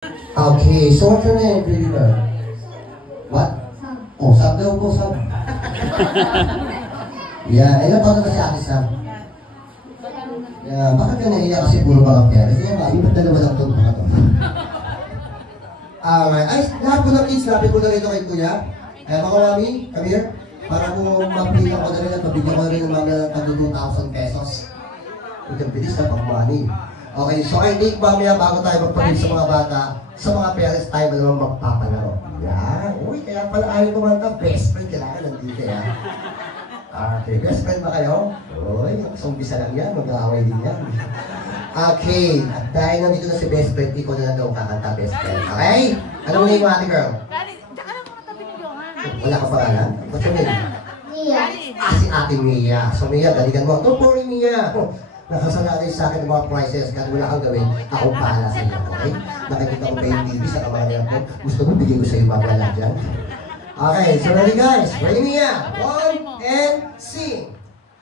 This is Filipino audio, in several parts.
Okay, so what's your name, pretty girl? What? Sam. Oh, Sam daw po, Sam. Yeah, ilan taon na ba si Ate Sam? Yeah, bakit ka naiiyak kasi puro mga pera? Kaya mami, ba't dalawa lang itong mga to? Alright, ay, lahat ko ng kids, lapit ko na rito kay Kuya. Mga mami, come here. Para po mapilihan ko na rin at mabigyan ko na rin ng mami ng tag 2,000 pesos. Itong bilis na pang-money. Okay, so I think mamaya bago tayo magpapil sa mga bata, sa mga parents tayo ba naman magpapalaro. Yan, uy, kaya pala ayaw naman ka, best friend kailangan nandito yan. Okay, best friend ba kayo? Uy, umpisa lang yan, mag-aaway din yan. Okay, at dahil nandito na si best friend, ikaw na lang daw kakanta best friend. Okay? Anong name mo, ate girl? Tsaka lang mga tabi ni Johan. Wala ka pangalan? What's your name? Mia. Ah, si ate Mia. So Mia, galingan mo. Don't worry, Mia. Nakasalali sa akin ng mga prizes kahit wala kang gawin, akong bahala sa iyo, okay? Nakikita ko ba yung TV sa kamalayan ko? Gusto mo bigay ko sa iyo wala dyan? Okay, so ready guys? Ready, Mia? 1 and sing!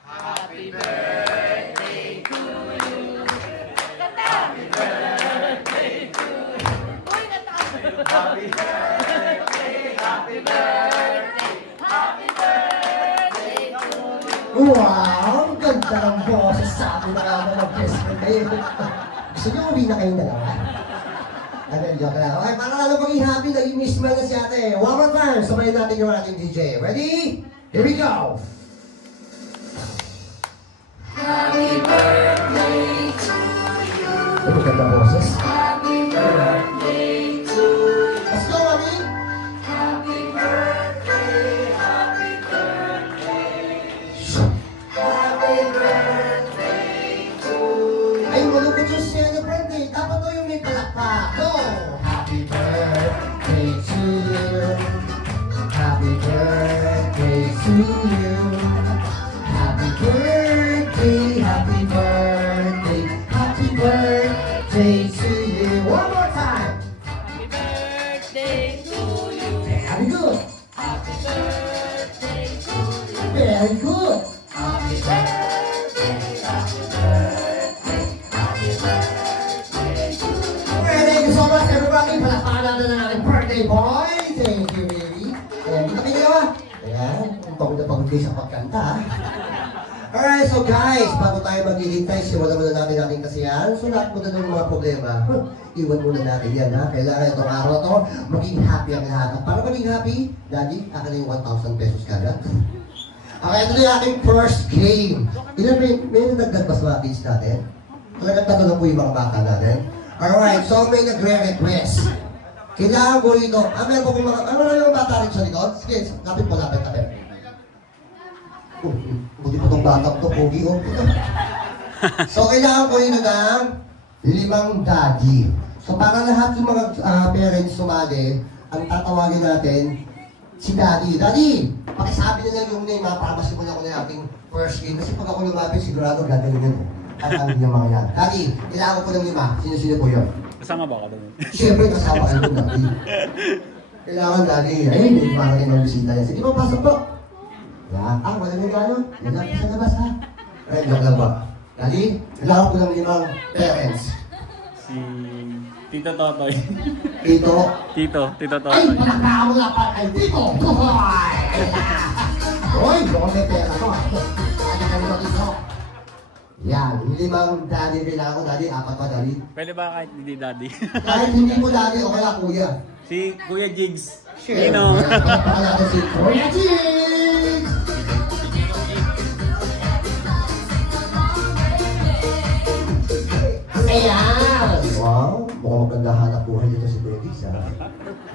Happy birthday to you. Happy birthday to you. Uy, nataas. Happy birthday, happy birthday, happy birthday to you. Wow! Ang ganda ng boses sa akin na ako mag-best friend kayo. Gusto niyo uwi na kayong dalawa? Ano, joke lang. Okay, para lalo maging happy, naging mismal na si ate. One more time, sabayin natin yung ating DJ. Ready? Here we go! Happy birthday to you. Ito ganda boses. Happy birthday to you. Let's go, mami! Happy birthday, happy birthday. Happy birthday to you. Ay, malungkot yung celebrant eh. Dapat to yung may palakpak. Go! Happy birthday to you. Happy birthday to you. Happy birthday, happy birthday, happy birthday to you. One more time. Happy birthday to you. Very good. Happy birthday to you. Very good. Happy birthday, happy birthday, happy birthday to you. Okay, thank you so much everybody. Palakpakan natin ang ating birthday boy. Thank you, baby. Ayan, dito kayo dalawa. Ayan, pagod na pagod kayo sa pagkanta. Alright, so guys, bago tayo maghihintay, simulan muna natin ating kasiyahan. So lahat muna ng mga problema, iwan muna natin yan ha. Kailangan itong araw na to, maging happy ang lahat. At para maging happy, Daddy, akin na yung 1,000 pesos kagad. Okay, ito na yung ating first game. Ilan may nagdagdag pa sa mga kids natin? Talagang tatlo na po yung mga bata natin. Alright, so may nagre-request. Kailangan ko rito. Meron po kung mga, ano na yung bata rin sa likod? Sige, lapit po, lapit. Buti pa itong batang to, pogi o. So, kailangan ko rin ng 5 daddy. So, para lahat yung mga parents sumali, ang tatawagin natin, si Daddy. Daddy, pakisabi na lang yung name ha, para masimulan ko na yung ating first game. Kasi pag ako lumapit, sigurado gagaling yun. Tatawagin yung mga yan. Daddy, kailangan ko ng 5. Sino-sino po yun? Kasama ba ka doon? Siyempre, kasama kayo ng Daddy. Kailangan Daddy. Ayun, may parang yung bisita yan. Sige po, pasok po. Yan. Wala nang gano'n. Yan lang sa labas ha. Ay, joke lang ba? Daddy, kailangan ko ng 5 parents. Si Tito Totoy. Tito. Tito Ay, Totoy. palakpakan mo lang pa kay Tito. Hoy! Hoy, baka may pera ko. Ano ka nito, Tito? Yan, 5 daddy kailangan ko. Daddy, 4 pa, Daddy. Pwede ba kahit hindi daddy? Kahit hindi mo Daddy, o kaya Kuya. Si Kuya Jigs. Sure. Nino. Palakpakan natin si Kuya Jigs! Ayan! Wow, mukhang maganda hanap buhay dito si Kuya Jigs.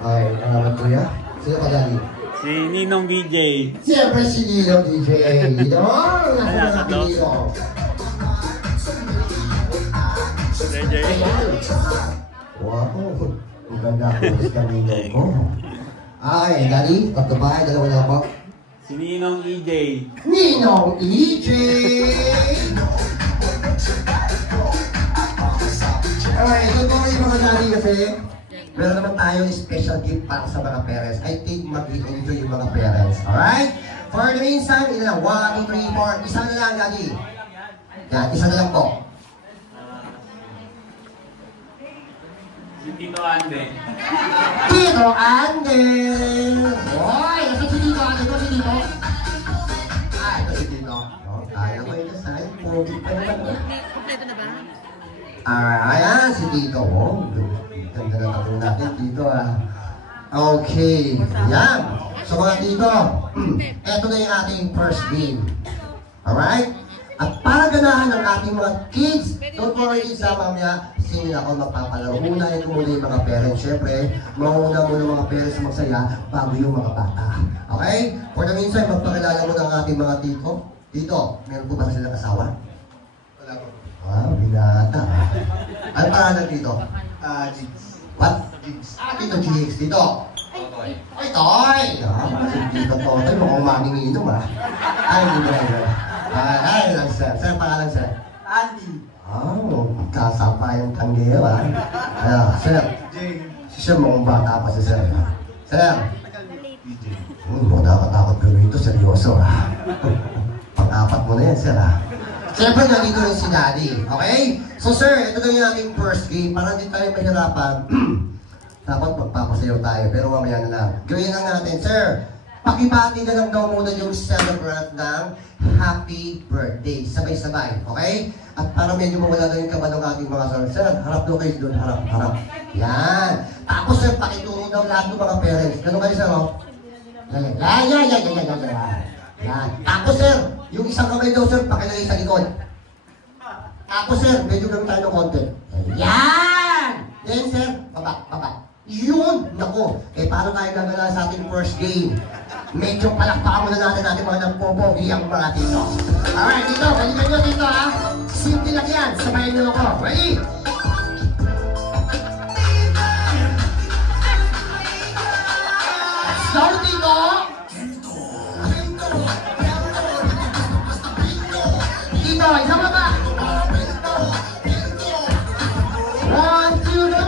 Ay, salamat Kuya. Sino pa Daddy? Si Ninong BJ. Siyempre si Ninong DJ. Ninong! Nasa Ano? na Ninong. DJ. Ayan! Wow! Ang ganda ko sa Ninong ko. Ay, Daddy, tatlo ba? Dalawa na ako. Si Ninong EJ. Ninong EJ! Alright, ito po yung mga Daddy kasi meron naman tayong special gift para sa mga parents. I think mag-enjoy yung mga parents. Alright? For the meantime, ito lang. 1, 2, 3, 4. Isa na lang, Daddy. Yan, isa na lang po. Si Si Tito Ande. Tito Ande! Hoy! Nasa si Tito Ande? Ito si Tito? Ah, ito si Tito. Oh, kaya ko ito sa akin. Pogi pa naman. Kompleto na ba? Ayan, si Tito. Oh, ganda na tapos natin, Tito ah. Okay, yan. So mga Tito, eto na yung ating first game. Alright? At para ganahan ng ating mga kids, don't worry sa mamaya, singin ako magpapalaro. Unahin ko muna yung mga parents. Siyempre, mauna muna mga parents magsaya bago yung mga bata. Okay? For the meantime, magpakilala mo ng ating mga Tito. Tito, meron po ba silang asawa? Wala po. Wow, binata. Ano pangalan Tito? Jigs. What? Jigs. Tito Jigs. Tito. Totoy. Ay, Toy! Si Tito Totoy, mukhang manginginom ah. Ay, hindi ba? Ay, lang sir. Sir, pangalan sir? Andy. Oh, kasapa yung tanggeo ah. Sir. Jane. Si sir, mukhang bata pa si sir. Sir. DJ. Mukhang dapat gawin ito, seryoso ah. Pang-apat mo na yan, sir ah. Siyempre, nandito rin si Daddy. Okay? So sir, ito na yung ating first game. Para hindi tayo mahirapan. Dapat magpapasayaw tayo, pero mamaya na lang. Gawin lang natin, sir. Pakibati na lang daw muna yung celebrant ng happy birthday. Sabay-sabay, okay? At para medyo mawala na yung kaba ng ating mga sir. Sir, harap daw kayo doon, harap. Yan. Tapos sir, pakituro daw lahat ng mga parents. Ganun kayo sir, oh? Yan. Tapos sir, yung isang kamay daw sir, pakilagay sa likod. Tapos sir, medyo gamit tayo ng konti. Yan! Then sir, baba. Yun! Naku, paano tayo gagala sa ating first game? Medyo palakpakan muna natin mga nagpopogi ang mga Tito. Alright, Tito, balikan nyo Tito ha. Simple lang yan, sabayin nyo ako. Ready? Let's go, Tito! Tito, isang baba! 1, 2, go!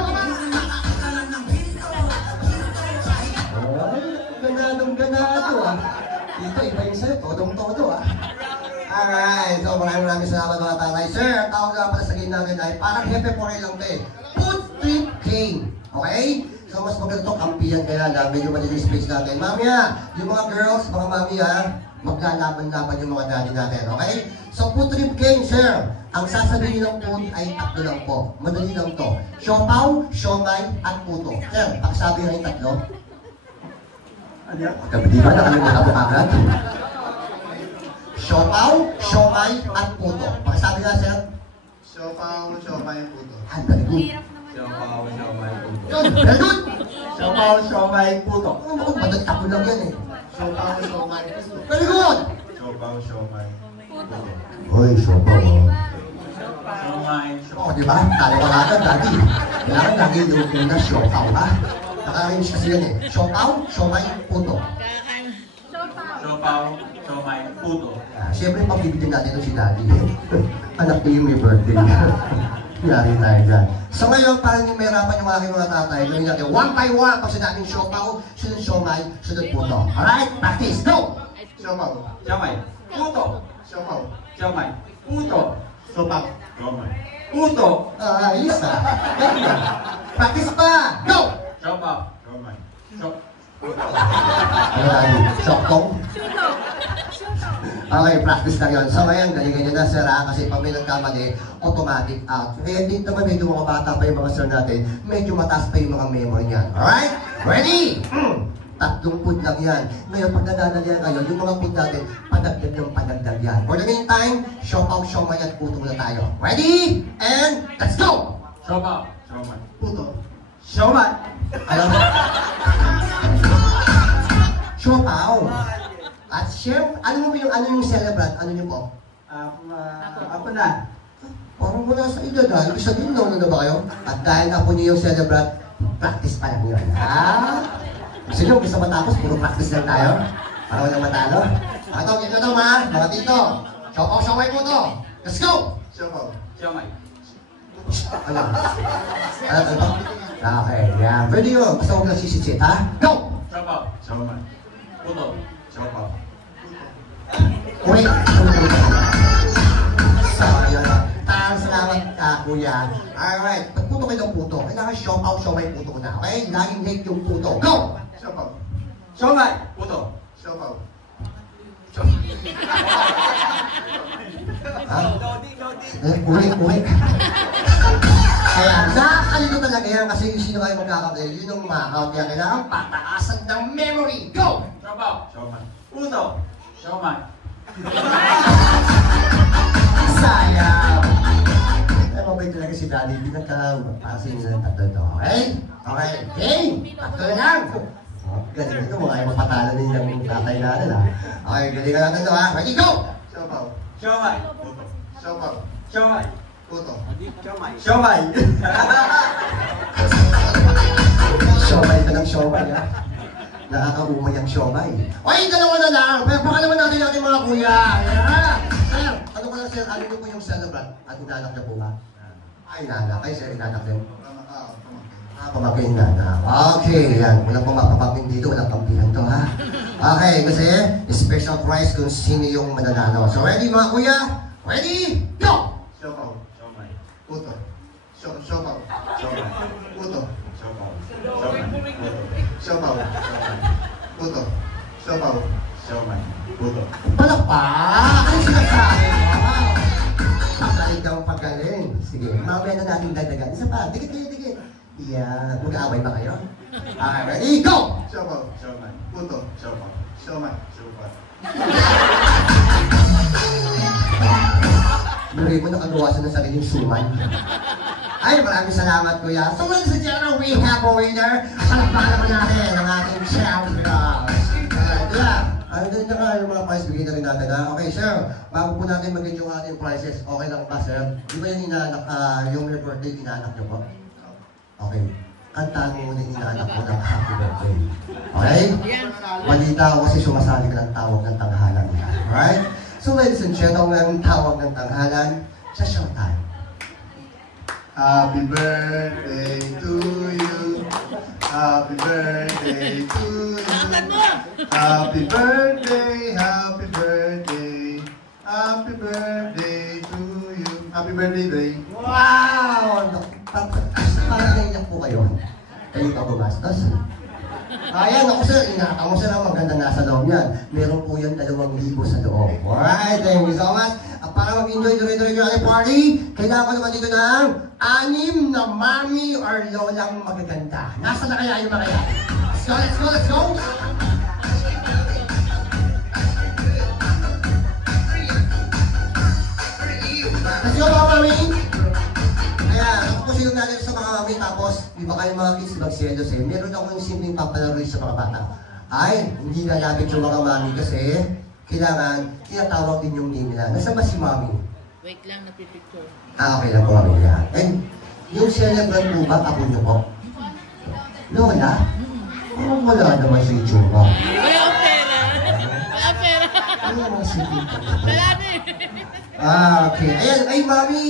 Ganado ah. Dito, iba yung sa'yo. Todong-todo ah. Alright. So, maraming salamat mga tatay. Sir, ang tawag nga pala sa game namin ay parang hepe po rin lang ito eh. Food trip game. Okay? So, mas maganda kampiyan kaya lang. Medyo malinis space natin. Mamaya, yung mga girls, mga mami ha, maglalaban-laban yung mga daddy natin. Okay? So, food trip game, sir. Ang sasabihin ng food ay tatlo lang po. Madali lang to. Siopaw, siomay, at puto. Sir, pakisabi na yung tatlo. Ano yan? Di ba nakalimutan mo agad? Siopaw, siomay, at puto. Pakisabi nga, sir. Siopaw, siomay, puto. Ah, very good. Siopaw, siomay, puto. Yun, very good. Siopaw, siomay, puto. Oo, madagtako lang yan eh. Siopaw, siomay, puto. Very good. Siopaw, siomay, puto. Hoy, siopaw. Siomay. Oo, di ba? Talo ka agad, daddy. Kailangan lagi yung na siopaw, ha? Naka-arrange kasi yan eh. Siopaw, siomay, puto. Siopaw, siomay, puto. Siyempre, pabibigyan natin ito si daddy. Anak ko yung may birthday. Yari tayo dyan. So ngayon, parang yung mahirapan yung aking mga tatay, gawin natin one by one. Pag sinabing siopaw, sunod siomay, sunod puto. Alright? Practice, go! Siopaw, Siomay, puto. siopaw, Siomay, puto. sopaw, Siomay, puto. Ayos ah. Ganda. Practice pa! Go! Siopaw, siomay, Ano tayo? Shoktong? Okay, practice lang yun. So ngayon, ganyan na sir ha, kasi pag may nagkamali, automatic out. Kaya din naman medyo mga bata pa yung mga sir natin, medyo mataas pa yung mga memory niyan. Alright? Ready? Tatlong food lang yan. Ngayon, pag nadadalyan kayo, yung mga food natin, padagdag ng padagdag yan. For the meantime, siopaw, siomay at puto muna tayo. Ready? And let's go! Siopaw, siomay, puto. siomay. Alam mo? Siopaw. At chef, ano yung celebrant? Ano niyo po? Ako na. Parang wala sa edad ha. Ibig sabihin, nauna na ba kayo? At dahil na po niyo yung celebrant, practice pa lang yun. Ha? Gusto niyo, gusto matapos, puro practice lang tayo. Para walang matalo. Ito mga tito. Siopaw, siomay po to. Let's go! Siopaw, Siomay. Ano? Ano to? Okay, yan. Pwede yun. Basta huwag lang sisisit, ha? Go! Siopaw, siomay, puto. siopaw, Wait! So, yun. Salamat. kuya. Alright, pagputo kayo ng puto. Kailangan show out, show may puto na. Okay? Laging hate yung puto. Go! siopaw, Siomay. Puto. siopaw, Ha? Uli. Kaya nakakalito talaga yan kasi yung sino kayo magkakapatid, yun yung makakount. Kaya kailangan pataasan ng memory. Go! Siopaw. Siomay. Puto. Siomay. Sayang! Ay, mabay talaga si Daddy. Pinagka-pasin nila ng tatlo ito. Okay? Okay. Game! Tatlo na lang! Galing ito, mga yung mapatalo din yung tatay natin, ha? Okay, galing ka natin ito, ha? Ready, go! siopaw, Siomay. Puto. siopaw, Siomay. puto, Siomay. Siomay ka ng siomay, ha? Nakakaumay ang siomay. Okay, dalawa na lang. Pero baka naman natin natin mga kuya. Yeah. Sir, ano ka lang, sir? Ano niyo po yung celebrant? At inanak niya po ba? Ay, inanak. Ay, sir, inanak din. Pamakin na. Okay, yan. Walang pumapapapin dito, walang kampihan to, ha? Okay, kasi special prize kung sino yung mananalo. So, ready mga kuya? Ready? Go! siopaw, Siomay. puto, siopaw, Siomay. puto, Siopaw. Siomay. Puto. siopaw, puto, siopaw, Siomay. Puto. Palakpak! Ano sinasabi mo? Pagaling daw pagaling. Sige, mamaya na natin dagdagan. Isa pa, dikit. Yeah, mag-aaway ba kayo? Okay, ready? Go! siopaw, Siomay. puto, Siopaw. siomay, Siomay. Muli mo nakagawa siya ng sariling suman. Ay, maraming salamat, kuya. So, ladies and gentlemen, we have a winner. Palakpakan naman natin ang ating champion. Ano din na nga yung mga prize, bigyan na rin natin, ha? Okay, sir. Bago po natin mag-get yung ating prizes, okay lang ba, sir? Di ba yung inaanak, yung your birthday, inaanak niyo po? Okay. Kantaan mo muna yung inaanak mo ng happy birthday. Okay? Balita ako kasi sumasali ka ng tawag ng tanghalan. Alright? So, ladies and gentlemen, tawag ng tanghalan sa showtime. Happy birthday to you. Happy birthday to you. Happy birthday, happy birthday. Happy birthday to you. Happy birthday, Dre. Wow! Parang naiyak po kayo. Kayo pa bumastos. Ayan, ako sir, ingatan mo sir ang maganda nasa loob niyan. Meron po yan 2,000 sa loob. Alright, thank you so much. At para mag-enjoy tuloy-tuloy yung ating party, kailangan ko naman dito ng 6 na mami or lolang magaganda. Nasa na kaya yung mga yan? Let's go, let's go! Let's go mga mami! Ayan, tapusin natin sa mga mami tapos di ba kayo mga kids magselos eh. Meron akong simpleng papalaro sa mga bata. Ay, hindi nalapit yung mga mami kasi kailangan tinatawag din yung name nila. Nasaan ba si mami? Wait lang, napipicture. Okay lang po mami yan. And yung celebrant po ba, ako nyo po? Lola? Oh, wala naman sa itsura. Wala akong pera. Wala pera. Ano naman simpleng papalaro? Wala na eh. Okay. Ayan, ay mami!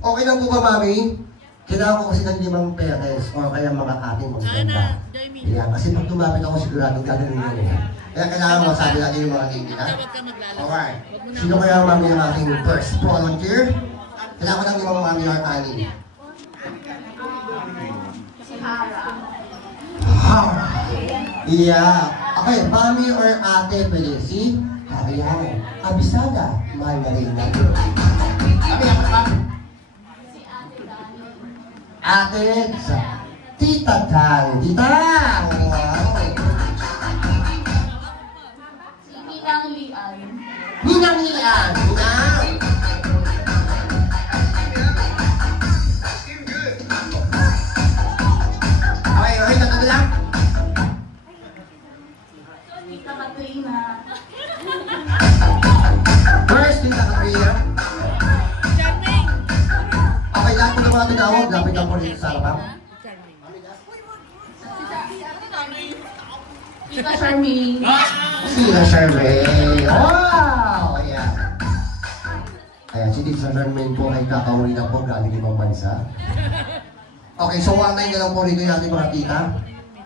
Okay lang po ba mami? Kailangan ko kasi ng 5 parents or kaya mga ating magaganda. Ayan, kasi pag tumapit ako siguradong gagawin yun eh. Kaya kailangan masabi natin yung mga name nila. Huwag ka maglalaro. Alright. Sino kaya mami ang ating first volunteer? Kailangan ko ng 5 mami or ani. Si Hara. Hara. Yeah. Okay, mami or ate pwede si Harian. Abisada. Mahal na rin natin. Sabi ako ba? Si Ate Dani. Ate sa Tita Tang. Tita! Wow! Si Ninang Lian. Ninang Lian! Ninang! Okay, okay, tatalo lang. Tita Katrina. First, Tita Katrina. Charming! Okay, lahat po ng mga tinawag, lapit lang po dito sa harapan. Charming. Tita Charmaine. Sina Charmaine. Wow! Ayan. Ayan, si Tita Charmaine po ay kakauwi na po galing ibang bansa. Okay, so one-line na lang po rito yung ating mga tita.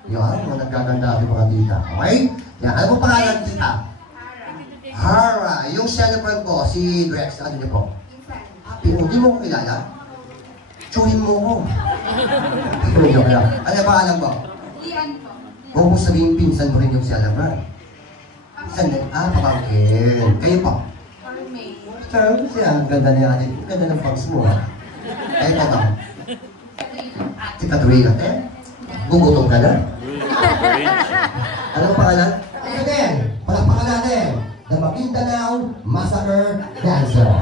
Yan, mga nagkaganda ating mga tita. Okay? Yan, ano po pangalan tita? Hara. Yung celebrant po, si Drex, ano niyo po? Hindi mo ko kilala? Chewin mo ko. Joke lang. Ano ba alam mo? Lian po. Huwag mo sabihin pinsan mo rin yung si Alamar. Pinsan din? Pamangkin. Kayo pa? Carmay. Sir, siya, ang ganda niya natin. Ang ganda ng pangs mo, ha? Kayo pa ba? Si Katrina, eh? Gugutong ka na? Ano ang pangalan? Ano din? Palakpakan natin. The Maguindanao Massacre Dancer.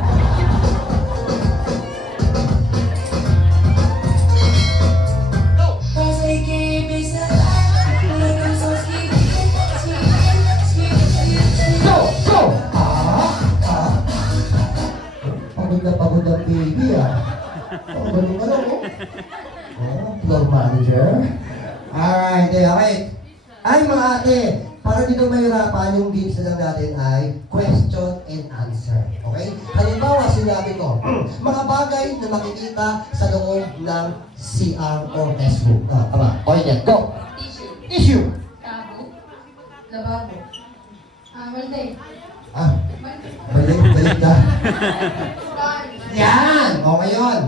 Pagod na baby, Pagod ka lang, floor manager. Alright, okay. Ay, mga ate, para dito mahirapan, yung games na lang natin ay question and answer. Okay? Halimbawa, sinabi ko, mga bagay na makikita sa loob ng CR or restroom. Tama. Okay, go! Tissue. Issue! Tabo. Lababo. Malday. Balik ka. Bar. Yan! Okay yun.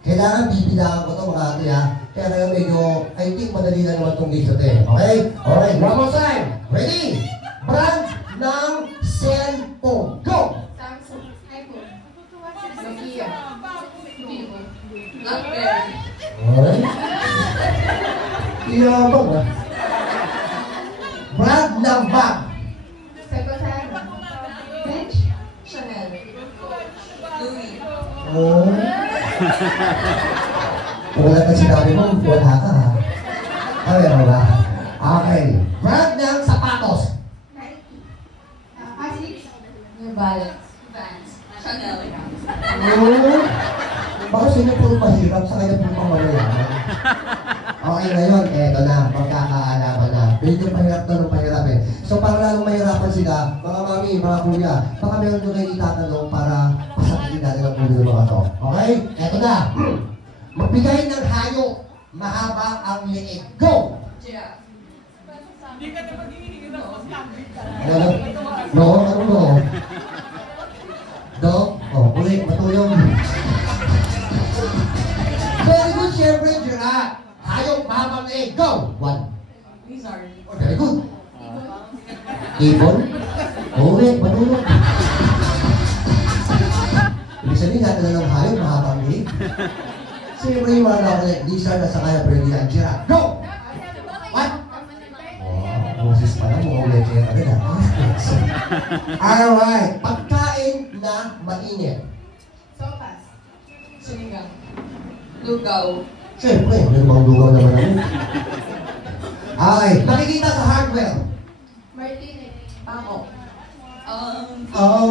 Kailangan bibilangan ko ito mga ate ha. Kaya ngayon medyo, I think madali na naman itong game natin. Okay? Alright, one more time. Ready? Brand ng cellphone. Go! Samsung. iPhone. Nokia. Vivo. Blackberry. Alright. Iyabang ha. Brand ng bag. Secretary. Bench. Chanel. Louis. Oh. Kung wala ka sinabi mo, wala ka ha. Meron ba? Okay. Brand ng sapatos. Nike. Asics. New Balance. Vans. Chanel. Oh. Baka sino puro mahirap sa kanya puro pang malayaman. Okay, ngayon, eto na, magkakaalaman na. Medyo pahirap na nung pahirap eh. So, para lalong mahirapan sila, mga mami, mga kuya, baka meron nyo kayo itatanong para pasakitin natin ang ulo ng mga to. Okay? Eto na. Magbigay ng hayop, mahaba ang liig. Go! Giraffe. Ano? No? Ano no? Do? Oh, ulit, matulong. Very good, syempre, giraffe. Hayop, mahabang liig. Go! One. Lizard. Very good. Ibon? Ulit, matulong. Ibig sabihin natin na ng hayop, mahabang liig. Siyempre yung mga nakulit, lizard na sa kaya pwede giraffe. Go! What? Moses pa lang, mukhang legend agad ha. Alright, pagkain na mainit. Sopas. Sinigang. Lugaw. Siyempre, may mga lugaw naman ako. Okay, makikita sa hardware. Martin. Pako.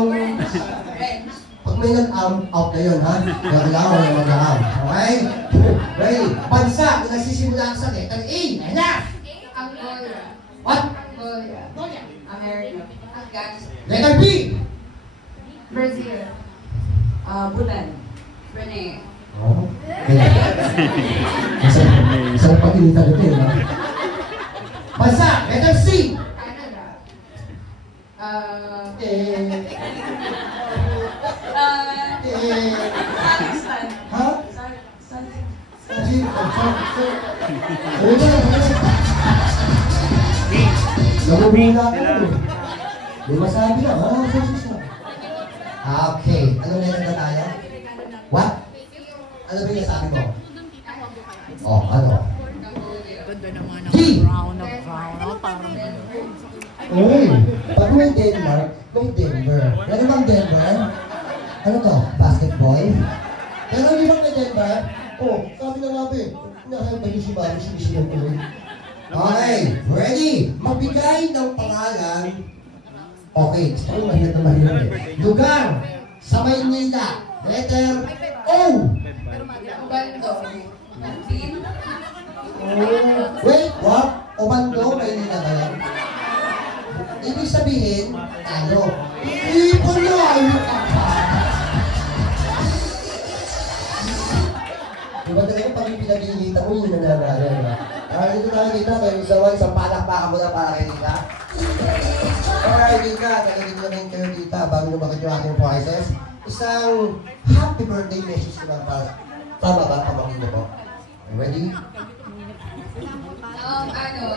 Wrench. Pag may nag-out na yun, ha? Kailangan mo yung mag-out. Okay? Ready? Bansa na nagsisimula sa letter A. Ayan na! Angola. What? Angola. America. Afghanistan. Letter B. Brazil. Bhutan. Brunei. Oh, Masarap pag-inita dito yun, ha? Bansa, letter C. Canada. Pakistan. Ha? Namumula ka na. May masabi lang, ha? Okay, anong letter na tayo? What? Ano ba yung sabi ko? Oh, ano? Ganda naman D. ng brown. Parang Uy, pag may Denmark, may Denver. Ano bang Denver? Ano to? Basketball? Pero di ba may Denver? Oh, sabi na nga ba eh. Nakahal ba yung si Bobby sumisigaw ko rin? Okay, ready? Magbigay ng pangalan. Okay, gusto ko mahirap na mahirap eh. Lugar sa Maynila. Letter O. Ubando. Martin. Oh, wait, what? Obando, Maynila ba yan? Ibig sabihin, talo. Ipon na! Ayun ka pa! Diba talaga pag pinag-iinita mo, yun na nangyari, diba? Dito nakikita kayo, isang palakpakan mo na para kay Nika. Alright, Nika, talagang namin kayo dita bago lumakit yung aking prizes. Isang happy birthday message naman para Tama ba? Pamangkin niyo po. Ready?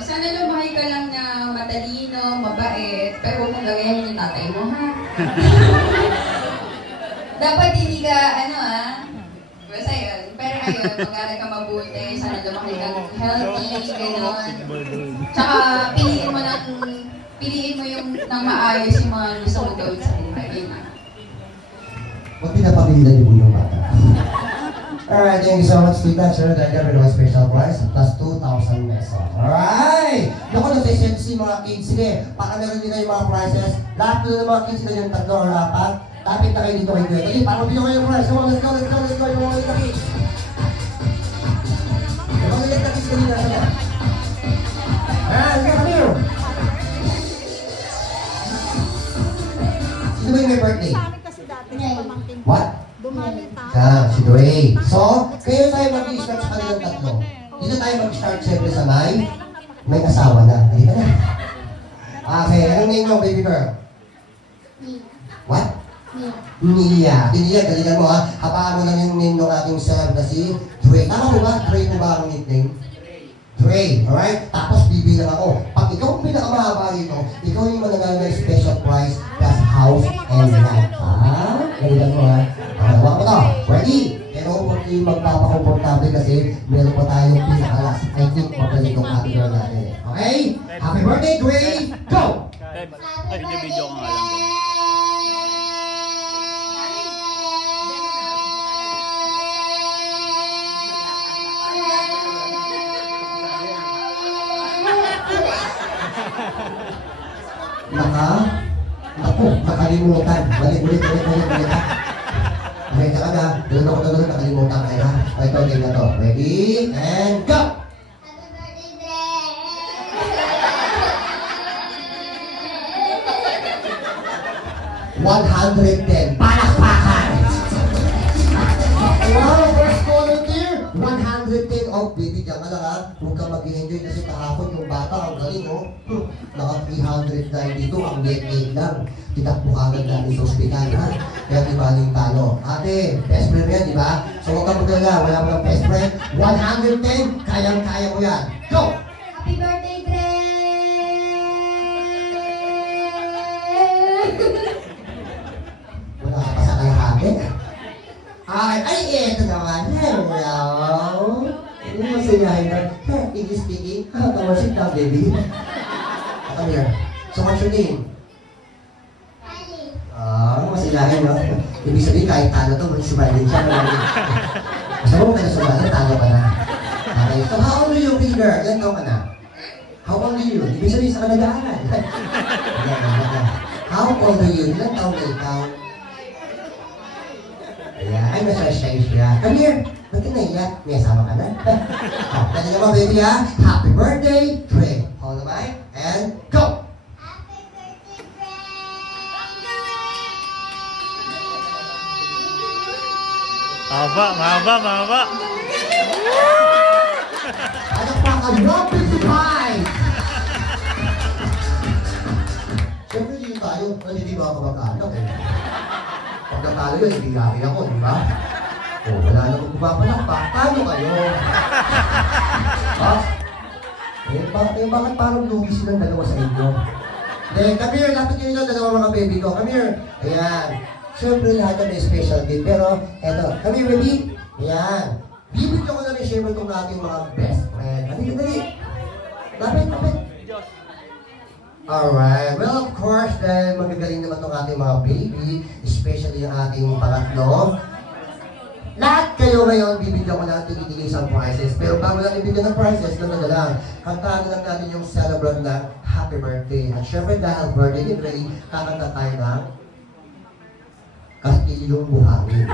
Sana lumaki ka lang na matalino, mabait, pero huwag mong gagayahin yung tatay mo, ha? Dapat hindi ka, basta yun. Pero ayun, mag-aral ka mabuti, sana lumaki kang healthy, gano'n. Tsaka piliin mo yung nang maayos yung mga gusto mo gawin sa buhay. Yun na. Ba't pinapabilidan niyo po yung bata? Alright, thank you so much, Tita. Sir, thank you for the special prize plus 2,000 pesos. Alright! Naku, nasa-set si mga kids. Sige, para meron din kayo mga prizes. Lahat na ng mga kids na yung 3 or 4. Lapit na kayo dito kay Kuya. Sige, para mabigyan kayo yung prize. Come on, let's go, let's go, let's go. Yung mga little kids. Yung mga little kids kanina. Sige. Alright, sige, come here. Sino ba yung may birthday? What? Si Dwayne. So, kayo tayo mag-i-start sa kanilang 3. Dito tayo mag-start siyempre sa may asawa na. Halika na. Okay, anong name mo, baby girl? What? Nia. Nia, galingan mo ha. Hapakan mo lang yung name ng ating celeb na si Dre. Tama mo ba? Dre mo ba ang nickname? Dre. Alright? Tapos bibilang ako. Pag ikaw ang pinakamahaba rito, ikaw yung mananalo ng special prize plus house and land. Ha? Galingan mo ha. Hawak mo to. Ready? Pero huwag kayo magpapakomportable kasi meron pa tayong pinakalas. I think magaling itong happy girl natin. Okay? Happy birthday, Dre! Go! Ay, video ko nga lang. Nakalimutan. Ulit. Okay, saka na. Doon ako talaga nakalimutan kayo ha. Ito, game na to. Ready? And go! Happy birthday, Dre! 110. Palakpakan! Wow, first volunteer! 110. Oh, baby, diyan ka lang ha. Huwag ka mag-enjoy kasi kahapon yung bata. Ang galing, oh. Naka 392. Ang liit-liit lang. Titakbo agad natin sa ospital, ha? Kaya di ba yung talo? Ate, best friend yan, di ba? So huwag ka magkala, wala mo lang best friend. 110, kayang-kaya mo yan. Go! Happy birthday, Dre! Wala ka pa sa kalahati. Ay, eto naman. Hello! Hindi mo sinahin na, English speaking. Come on, sit down, baby. Come here. So what's your name? Masilahin, no? Ibig sabihin, kahit talo to, mag-smiling siya. Basta mo ka na sumali, talo ka na. Okay, so how old are you, Peter? Ilan taon ka na? How old are you? Ibig sabihin, sa ka nag-aaral. How old are you? Ilan taon na ikaw? Ayan, ay, nasa-shy siya. Come here. Ba't ka naiyak? May asama ka na? Kaya naman, baby, ha? Happy birthday, Dre. Hold the mic, and go! Mahaba. Ano pa ka? 155! Siyempre dito tayo, hindi ba ako magkano? Pag natalo yun, hindi gagawin ako, di ba? O, wala na kong bumapalakpa. Paano kayo? Ha? Bakit parang lugi silang dalawa sa inyo? Then, come here, lapit nyo nyo dalawa mga baby ko. Come here. Ayan. Siyempre lahat na may special gift. Pero, eto, come here, baby. Ayan. Bibigyan ko na rin siyempre itong ating mga best friend. Dali. Lapit. Alright. Well, of course, dahil magagaling naman itong ating mga baby, especially yung ating pangatlo. Lahat kayo ngayon, bibigyan ko natin ibigay isang prizes. Pero bago lang ibigyan ng prizes, ganun na lang. Kantaan lang natin yung celebrate na happy birthday. At syempre dahil birthday ni Dre, kakanta tayo ng Kastilong Buhangin.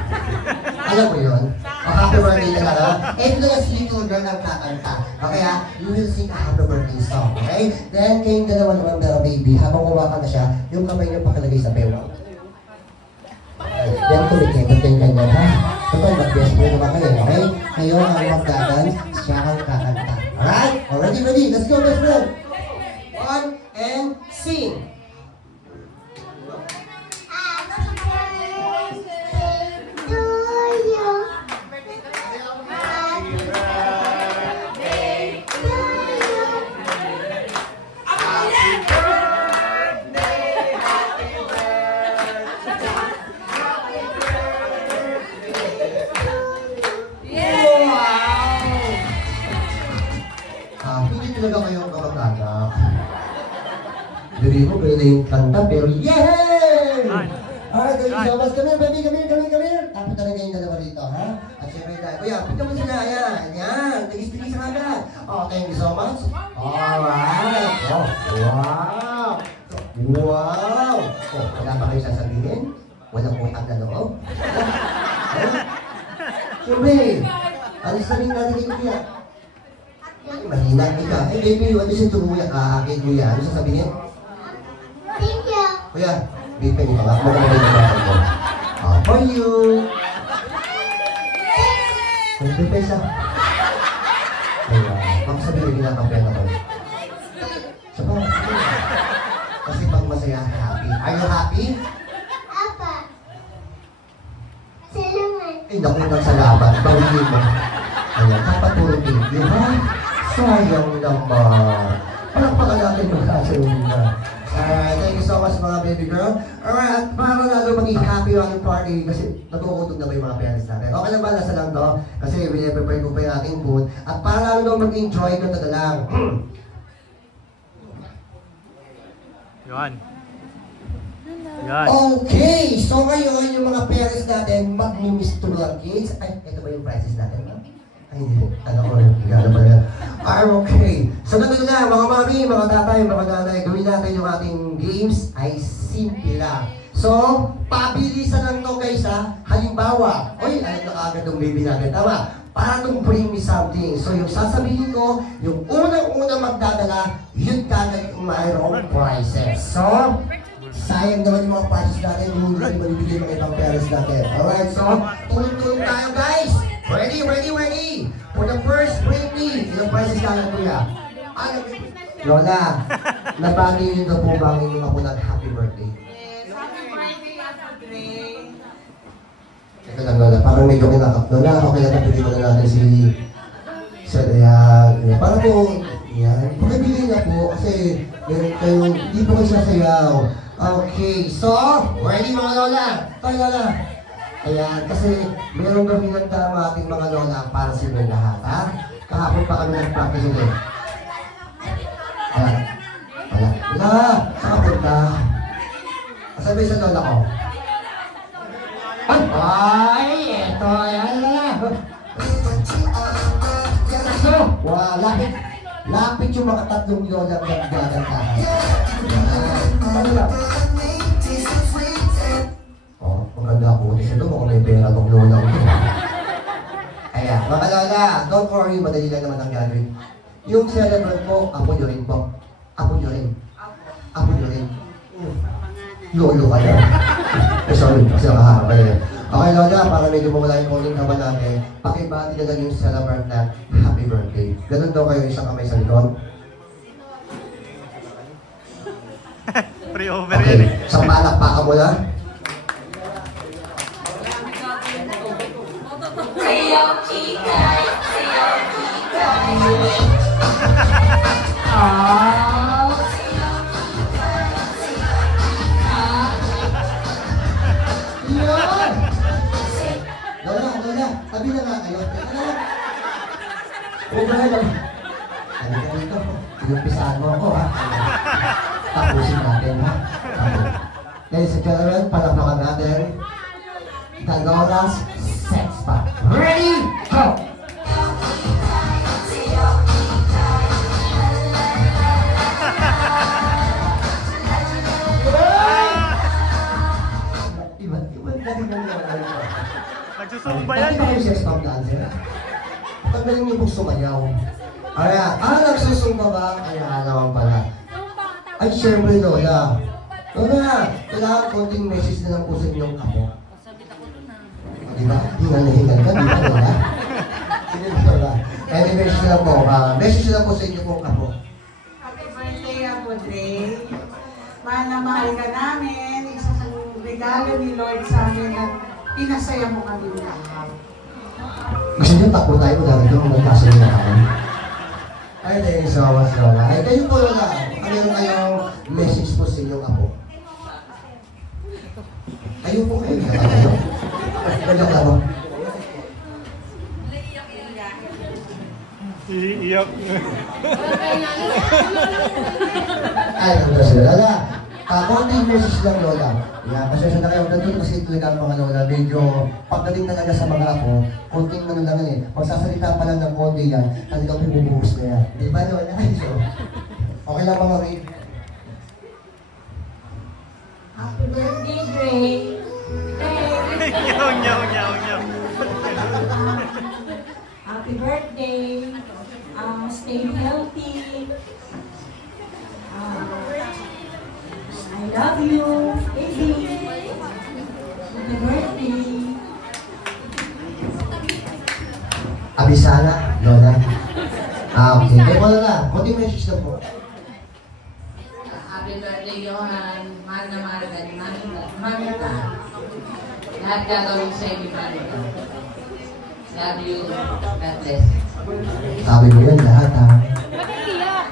Alam mo yun? O happy birthday na lang. Ito na si Little Girl ang kakanta. Okay ha? You will sing a happy birthday song. Okay? Then kayong dalawa naman na baby, habang kumakanta siya, yung kamay niyo pakalagay sa bewang. Yan kumikipot yung ganyan ha? Total, mag-best friend naman kayo, okay? Kayo ang magdadance, siya ang kakanta. Alright? Ready? Let's go, best friend! 1 and sing! hindi talaga kayo kamag-anak. Diri mo, pwede yung kanta, pero yay! Alright, thank you so much. Come here, baby, come here. Tapos talaga yung dalawa dito, ha? At syempre tayo, kuya, punta mo sila, ayan, tigis-tigis na agad. Oh, thank you so much. Alright, oh, wow. Wow! Oh, wala pa kayo sasabihin? Walang utang na loob? Siyempre, ano sabihin natin kay kuya? Mahina ka. Eh, baby, ano siya tumuya ka kay kuya? Ano sasabihin? Thank you. Kuya, big pen ka ba? Magkakaroon ng batang ko. For you! 20 pesos. Ayan, makasabihin rin ang pera ko. Saba, kasi pag masaya, happy. Are you happy? Apa. Salamat. Eh, naku, nagsalamat. Bawin mo. Ayan, kapatulog din. Di ba? Sayang naman. Palakpakan natin mga kasunod. Alright, thank you so much mga baby girl. Alright, at para lalo maging happy ang party kasi natututog na ba yung mga parents natin. Okay lang ba? Nasa lang to? Kasi prepare ko pa yung ating food. At para lalo mag-enjoy ko na lang. Yan. Yan. Okay, so ngayon yung mga parents natin mag-miss to lang kids. Ay, ito ba yung prizes natin? Ay, ano ko, gano'n ba yan? Okay, so ganun na mga mami, mga tatay, mga nanay, gawin natin yung ating games ay simple lang. So, pabilisan lang to guys ha. Halimbawa, oy, alam na kaagad yung baby natin, tama? Para tong bring me something. So, yung sasabihin ko, yung unang-unang magdadala, yun kagad yung mayroong prizes. So, sayang naman yung mga prizes natin, yung malibigay mga ibang parents natin. Alright, so, tulong-tulong tayo guys! Ready? For the first bring me, ilang prizes kagad kuya? Lola, nabali niyo daw po ba ang inyong ako ng happy birthday? Happy birthday, Ate Dre. Ito lang Lola, parang medyo kinakap. Lola, okay lang napili mo na natin si Ayan. Para po, yan. Pakibili na po kasi meron kayong, hindi po kayo sasayaw. Okay, so, ready mga Lola? Tayo Lola. Ayan, kasi meron kami nagtama ating mga Lola para sa inyo lahat, ha? Kahapon pa kami nag-practice ulit. Ayan. Lola, saan ka punta? Sabi sa Lola ko. Ay, eto, ayan, Lola. So, wow, lapit yung mga tatlong Lola na nagdagantahan. Ano lang? Oh, maganda ako kasi ito, mukhang may pera tong Lola ko. Ayan, mga Lola, don't worry, madali lang naman ang gagawin. Yung celebrate mo, apo nyo rin po. Apo nyo rin. Lolo ka na. Sorry, kasi nakaharap kayo. Okay, Lola, para medyo mawala yung konting kaban natin, pakibati na lang yung celebrant na happy birthday. Ganun daw kayo isang kamay sa likod. Pre-over yan eh. Sa palakpakan mo na. Lola, tabi na nga kayo. Ano ka dito? Inumpisahan mo ako, ha? Tapusin natin, ha? Ladies and gentlemen, palakpakan natin. The Lola's Sex Pack. Ready? Go! Iba't galing ng Lola ito. Nagsusumba yan Bakit ba kayo eh. sex pump dancer? Pagdaling niyo pong sumayaw. Ayan, nagsusumba ba? Ayan, naman pala. Ay, syempre Lola. Lola, kailangan konting message na lang po sa inyong kapo. Diba? Hingal ka, diba Lola? Sige Lola. Any message na lang po. Message na lang po sa inyong pong kapo. Happy birthday, Ate Dre. Mahal na mahal ka namin. Isa sa regalo ni Lord sa amin at pinasaya mo kami lahat. Gusto niyo takbo tayo Lola ito kung magkasunod na kami? Ay, thank you so much Lola. Ay, kayo po Lola. Meron kayong message po sa inyong kapo. Kayo po kayo. Kaya ka ba? Iiyak. Ay, ang kasi Lola. Konting message lang, Lola. Yeah, pasensya na kayo dito kasi talaga mga Lola. Medyo pagdating talaga sa mga ako, konting ano lang eh. Magsasalita pa lang ng konti yan, talagang pinubuhos na yan. Di ba, Lola? So, okay lang mga Ray. Happy birthday, Gray. Nyaw, nyaw, nyaw, nyaw. Happy birthday. Stay healthy. I love you, baby. Happy birthday. Abisala, Lola. Okay. Kaya mo Lola, konting message lang po. Happy birthday, Johan. Mahal na mahal ka. Mahal ka. Lahat gagawin sa'yo ni Mahal ka. Love you. God bless. Sabi mo yan lahat ha.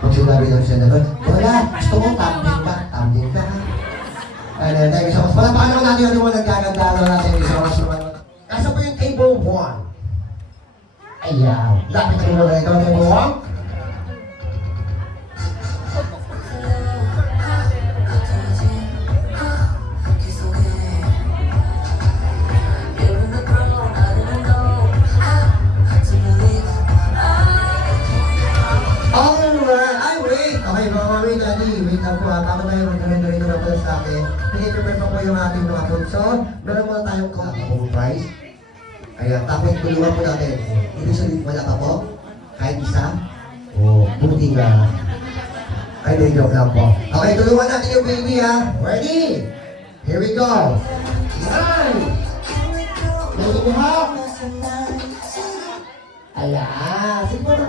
Pag sinabi lang siya naman, Lola, gusto mo tumbling ka? Tumbling ka ha? And then, thank you so much. Palapakan naman natin yung mga nagkaganda Lola. Thank you so much naman. Kaso po yung table 1. Ayan. Lapit ko na ito, table 1. Okay, mga mami, daddy, wait lang po ha. Bago tayo magkaroon na pala sa akin, pinipipare pa po yung ating mga food. So, meron muna tayong kakapong price. Kaya, tapos tulungan po natin. Ibig sabihin, wala pa po? Kahit isa? O, buti nga. Ay, may joke lang po. Okay, tulungan natin yung baby ha. Ready? Here we go. One! Ready po ha? Ayan. Sige po na.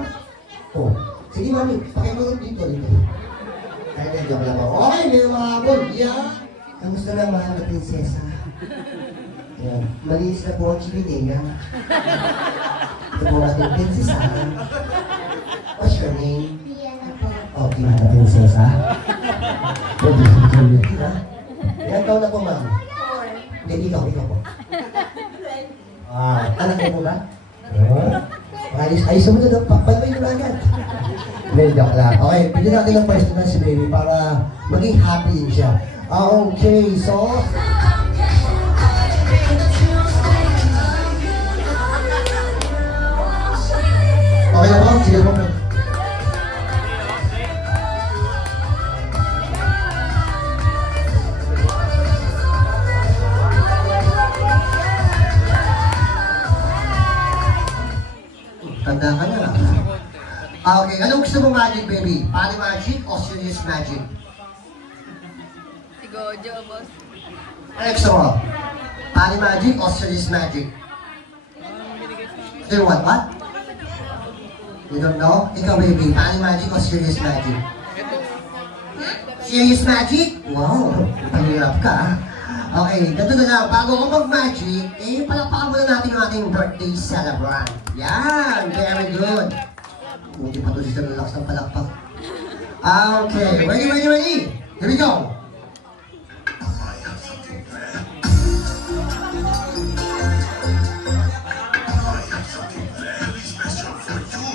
Oh. Sige, mami, pakipagod dito. Ay, medyo lang ako. Okay, may mga habol. Yeah. Kamusta na, mahal na prinsesa? Yan. Malinis na po ang chilinea. Ito po ating prinsesa. What's your name? Diana po. Oh, Diana prinsesa. Pwede sa Juliet, ha? Ilan taon na po, ma'am? 4. Hindi, ikaw po. Anak mo po ba? Oo. Ayos mo na daw, pakpalway nyo agad. Joke lang. Okay, pili natin ng pwesto na si baby para maging happy din siya. Okay, so... Okay na po? Sige po. Tanda ka na. Okay, anong gusto mo magic, baby? Pali magic o serious magic? Si Gojo, boss. Ano gusto mo? Pali magic o serious magic? You want what? You don't know? Ikaw, baby, pali magic o serious magic? Serious magic? Wow, pahirap ka. Okay, ganito na lang. Bago ko mag-magic, palakpakan muna natin yung ating birthday celebrant. Yan, very good. Hindi pa ito siya relax ng palakpak. Okay, ready? Here we go.